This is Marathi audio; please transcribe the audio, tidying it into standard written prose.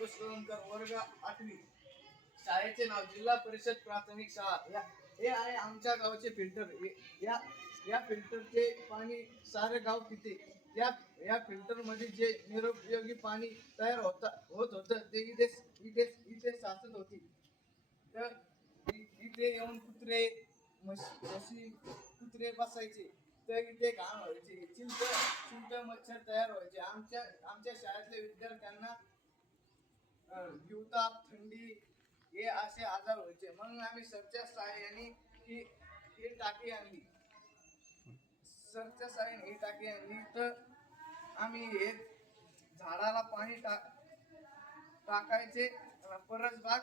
संतोष कळमकर, वर्ग 8वी. शाळेचे नाव जिल्हा परिषद प्राथमिक शाळा. हे आहे आमच्या गावचे फिल्टर. या फिल्टरचे पाणी सारे गाव पिते. या फिल्टर मध्ये जे निरुपयोगी पाणी तयार होत होतं ते इथे साचत होती. तर इथे येऊन कुत्रे बसायचे. तर इथे घाण व्हायचे, चिंट मच्छर तयार व्हायचे. आमच्या शाळेतल्या विद्यार्थ्यांना हिवताप, थंडी हे असे आजार व्हायचे. म्हणून आम्ही सरच्या सहाय्याने ही टाकी आणली. तर आम्ही हे झाडाला पाणी टाकायचे. परसबाग